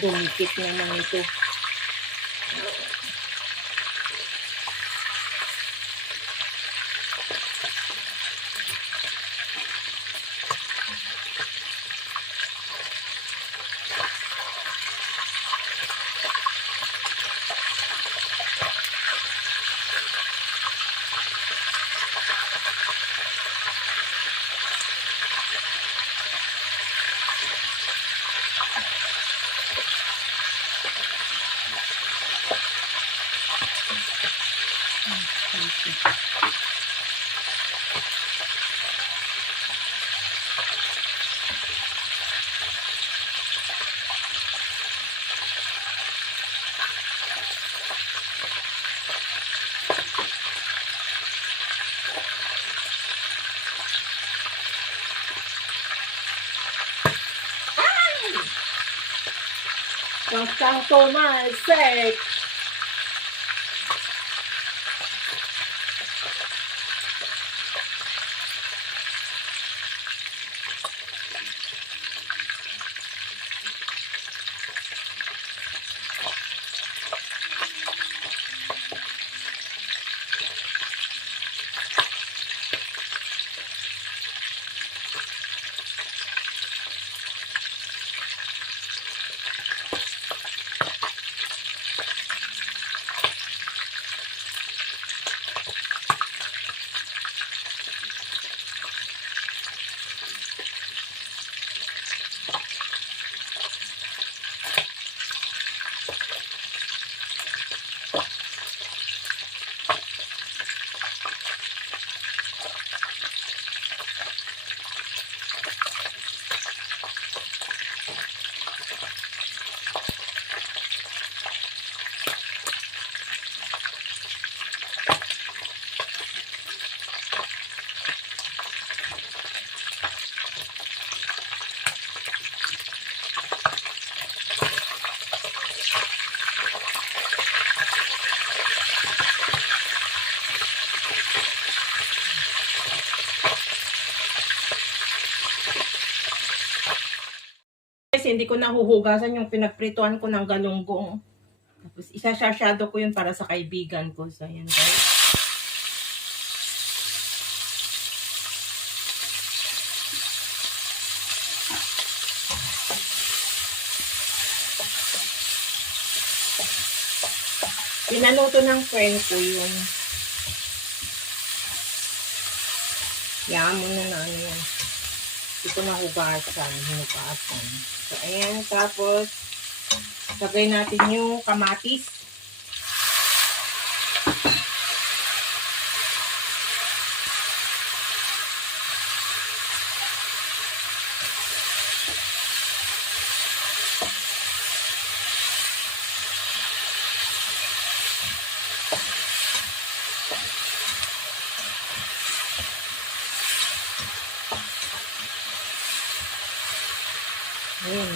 Dumikit naman ito. Basta tumalsik. Kasi hindi ko nahuhugasan yung pinagprituan ko ng galunggong. Tapos isasasyado ko yun para sa kaibigan ko. So, ayan guys. Pinaluto ng friend ko yun. Yan muna na ano yan. Hindi ko nahugasan. Hinugasan. So, ayan. Tapos, lagay natin yung kamatis. Ayan,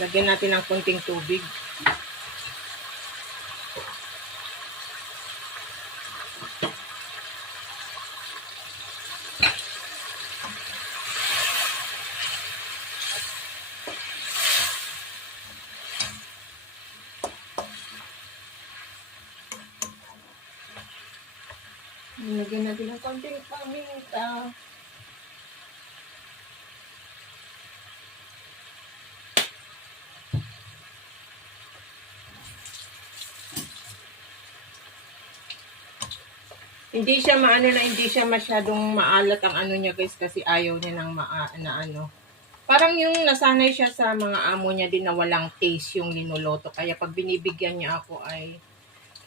lagyan natin ng konting tubig. Lagyan natin ng konting paminta. Hindi siya hindi siya masyadong maalat ang ano niya guys kasi ayaw niya ng ano. Parang yung nasanay siya sa mga amo niya din na walang taste yung linuluto. Kaya pag binibigyan niya ako ay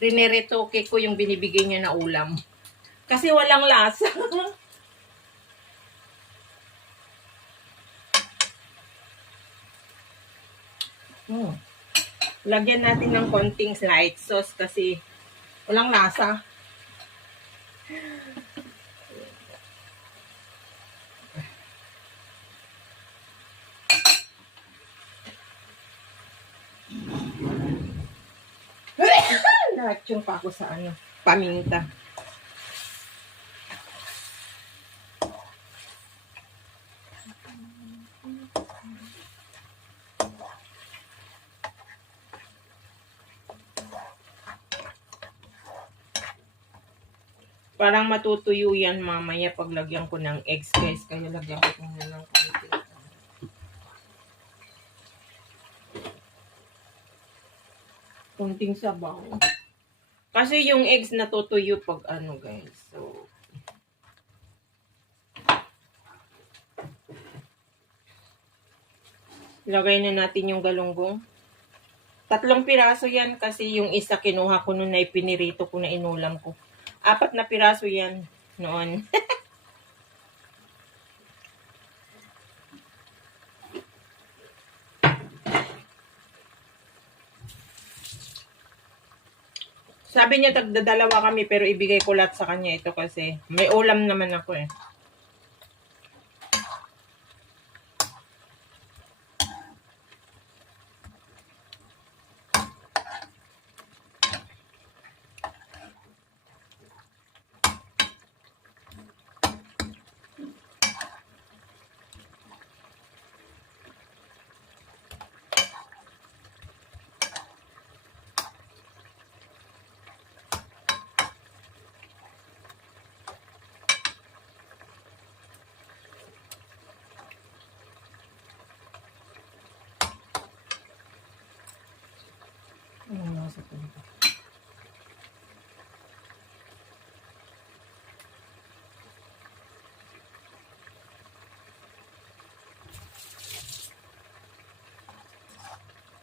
rineretoke ko yung binibigay niya na ulam. Kasi walang lasa. Lagyan natin ng konting light sauce kasi walang lasa. Lahat yung pa ako sa ano. paminta. Parang matutuyo yan mamaya pag lagyan ko ng eggs, guys. Kaya lagyan ko muna ng konti. Konting sabaw. Kasi yung eggs natutuyo pag ano, guys. So, lagay na natin yung galunggong. 3 piraso yan kasi yung isa kinuha ko nun na ipinirito ko na inulam ko. 4 na piraso yan noon. Sabi niya tagdadalawa kami pero ibigay ko lahat sa kanya ito kasi may ulam naman ako eh.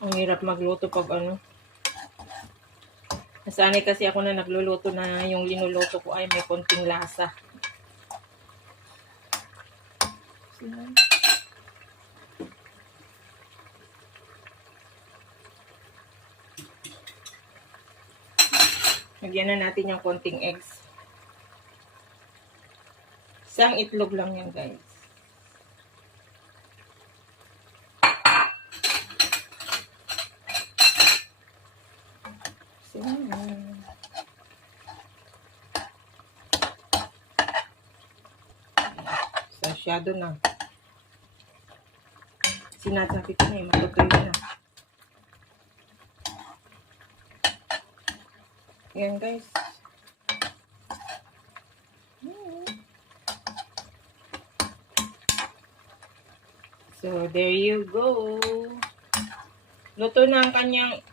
Ang hirap magluto pag ano. Nasanay kasi ako na nagluluto na yung linuluto ko ay may konting lasa. Lagyan na natin yung konting eggs. Isang itlog lang yan, guys. Masyado na. Sinasabi ko na eh, matutuyo na. Ayan, guys. So, there you go. Luto na ang kanyang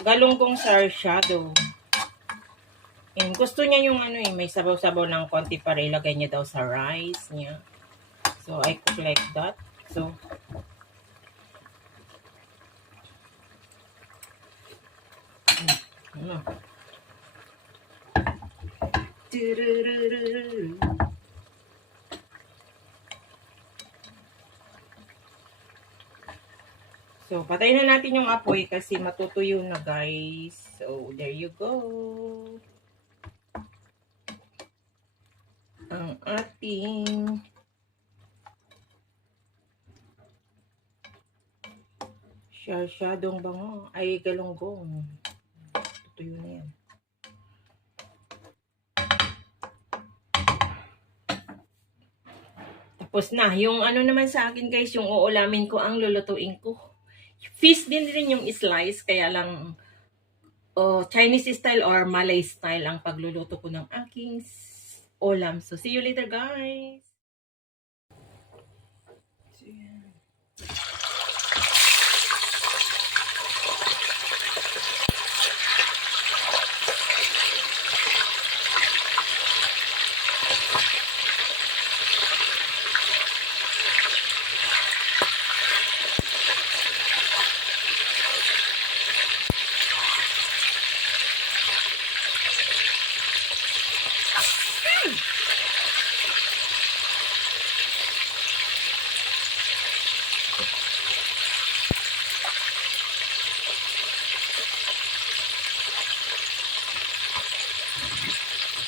galunggong sarsyado. And gusto niya yung ano eh, may sabaw-sabaw ng konti para ilagay niya daw sa rice niya. So, I cook like that. So, ano. So, patayin na natin yung apoy kasi matutuyo na, guys. So, there you go. Ang ating sarsyadong bango ay galunggong. Tutuyo na yan. Tapos na. Yung ano naman sa akin, guys, yung uulamin ko, ang lulutuin ko. Fish din rin yung slice, kaya lang Chinese style or Malay style ang pagluluto ko ng aking ulam. So, see you later, guys!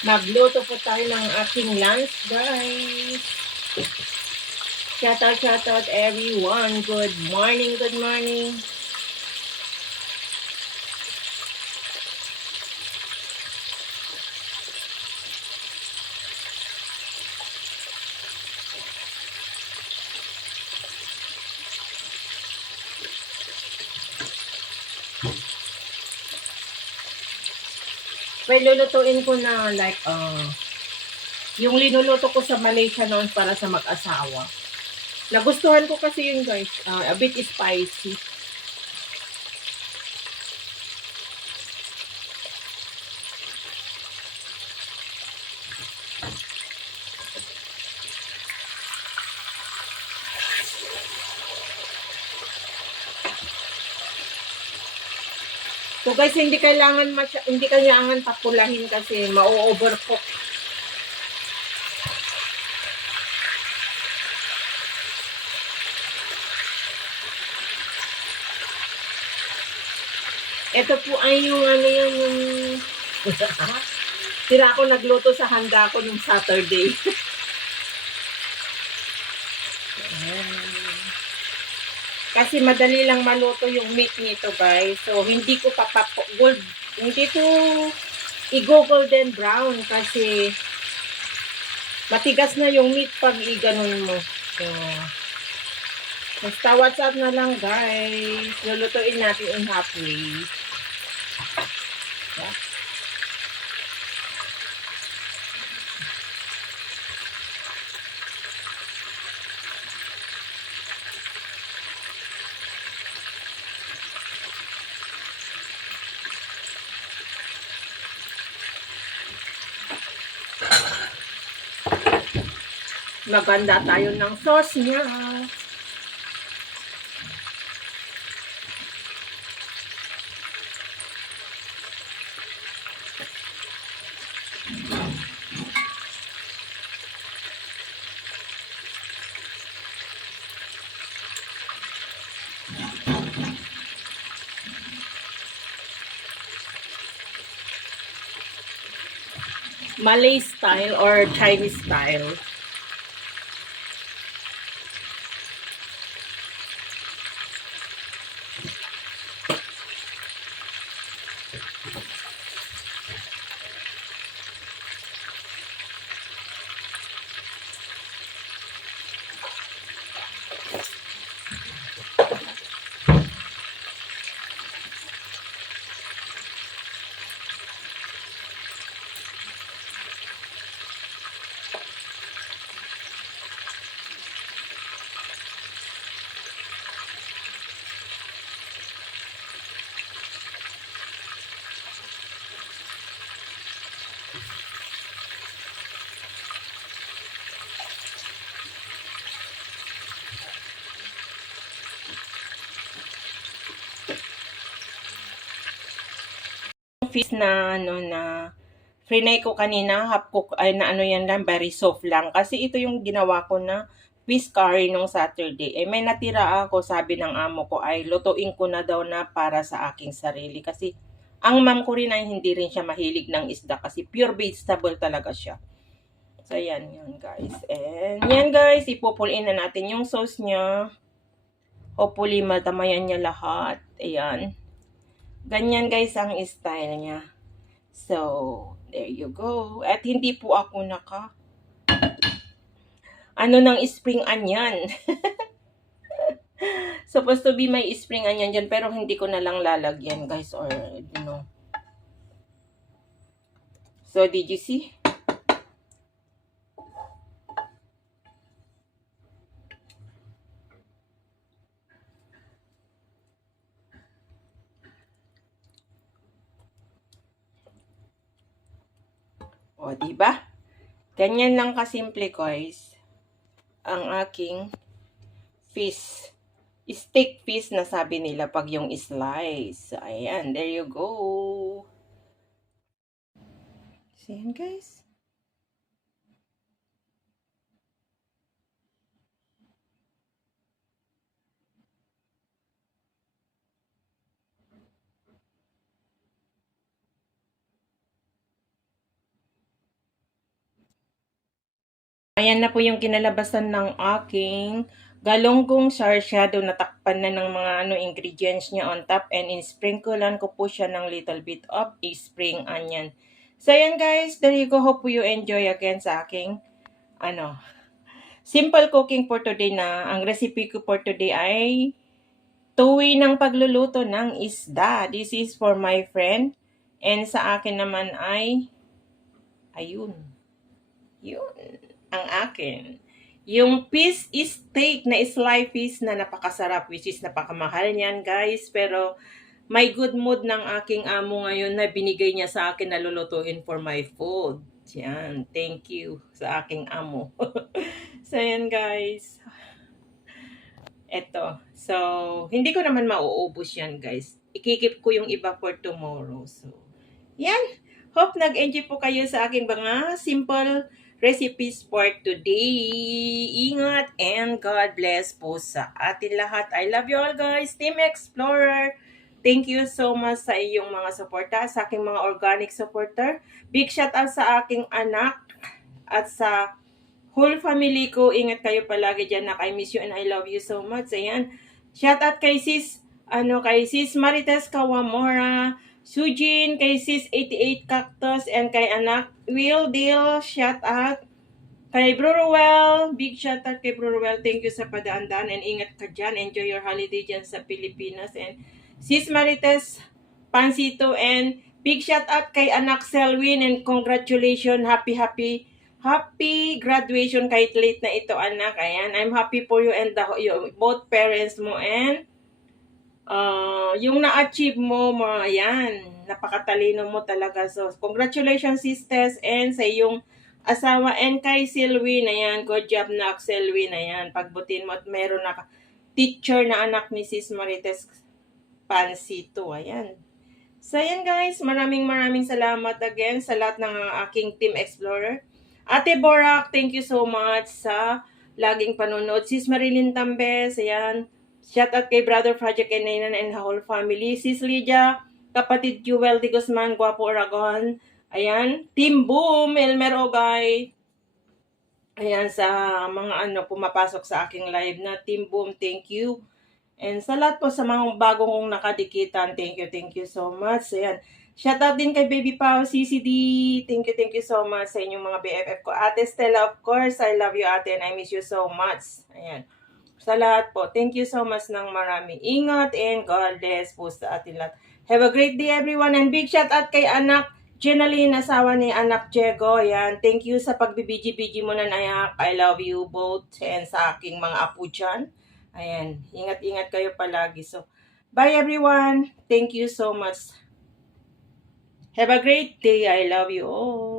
Magluto po tayo ng aking lunch, guys. Shout out everyone. Good morning, good morning. Well, lulutuin ko na like, yung linuluto ko sa Malaysia noon para sa mag-asawa. Nagustuhan ko kasi yun guys, a bit spicy. So guys, hindi kailangan papulahin kasi mau-overcook. Ito po ay yung ano yun, yung tira ako nagluto sa handa ko nung Saturday. Kasi madali lang maluto yung meat nito guys. So hindi ko hindi ko i-golden brown kasi matigas na yung meat pag i-ganon mo. So, basta WhatsApp na lang guys. Lulutuin natin in halfway. Yeah. Maganda tayo ng sauce niya. Malay style or Chinese style. Fish na frinay ko kanina, half cook ay na ano yan lang, very soft lang. Kasi ito yung ginawa ko na fish curry nung Saturday. Eh may natira ako, sabi ng amo ko ay lutuin ko na daw na para sa aking sarili. Kasi ang mom ko rin ay hindi rin siya mahilig ng isda kasi pure vegetable talaga siya. So yan guys. And yan guys, ipupulin na natin yung sauce niya. Hopefully matamayan niya lahat. Ayan. Ganyan guys ang style niya. So, there you go. At hindi po ako ng spring onion. Supposed to be may spring onion dyan, pero hindi ko na lang lalagyan guys, or you know. So, did you see? O, diba? Ganyan lang kasimple guys ang aking fish. Steak fish na sabi nila pag yung slice. Ayan, there you go. So, yan guys. Ayan na po yung kinalabasan ng aking galonggong sarsyado. Natakpan na ng mga ingredients niya on top, and in-sprinklean ko po siya ng little bit of spring onion. So ayan guys, there you go. Hope you enjoy again sa aking simple cooking for today na ang recipe ko for today ay tuwi ng pagluluto ng isda. This is for my friend And sa akin naman ay, ayun, yun, ang akin. Yung fish steak na sliced fish na napakasarap, which is napakamahal niyan, guys. Pero may good mood ng aking amo ngayon na binigay niya sa akin na lulutuin for my food. Yan, thank you sa aking amo. So, yan guys. Eto. So, hindi ko naman mauubos yan guys. Ikikip ko yung iba for tomorrow. So, yan. Hope nag-enjoy po kayo sa aking mga simple recipes for today. Ingat and God bless po sa atin lahat. I love you all guys. Team Explorer. Thank you so much sa iyong mga suporta, sa aking mga organic supporter. Big shout out sa aking anak at sa whole family ko. Ingat kayo palagi dyan, nak. I miss you and I love you so much. Ayan. Shout out kay kay sis Marites Kawamora, Sujin, kay sis 88 Cactus, and kay anak Will Deal. Shout out kay Bro Ruel. Big shout out kay Bro Ruel. Thank you sa padaan-daan and ingat ka dyan. Enjoy your holiday dyan sa Pilipinas. And sis Marites Pansito, and big shout out kay anak Selwyn, and congratulations, happy graduation kahit late na ito anak. Ayan, I'm happy for you and both parents mo, and yung na-achieve mo, ayan, napakatalino mo talaga. So, congratulations sisters, and sa iyong asawa, and kay Selwyn, ayan, good job na Selwyn, ayan, pagbutin mo at meron na teacher na anak ni sis Marites Pansito, ayan. So, ayan guys, maraming salamat again sa lahat ng aking Team Explorer. Ate Borak, thank you so much sa laging panonood. Sis Marilyn Tambes, ayan. Shout out kay Brother Project and Nainan and whole family. Sis Lydia, kapatid Jewel de Guzman, Guapo Aragon. Ayan. Team Boom, Elmer Ogay. Ayan, sa mga pumapasok sa aking live na Team Boom, thank you. And sa lahat po sa mga bagong kong nakadikitan, thank you so much. Ayan. Shout out din kay Baby Pao, CCD. Thank you so much sa inyong mga BFF ko. Ate Stella, of course, I love you ate and I miss you so much. Ayan. Sa lahat po, thank you so much ng marami. Ingat and God bless po sa atin lahat. Have a great day everyone, and big shout out kay anak Jenaline, asawa ni anak Diego. Ayan. Thank you sa pagbibiji-biji mo na anak. I love you both, and sa aking mga apo dyan. Ayan, ingat-ingat kayo palagi. So, bye everyone. Thank you so much. Have a great day. I love you all.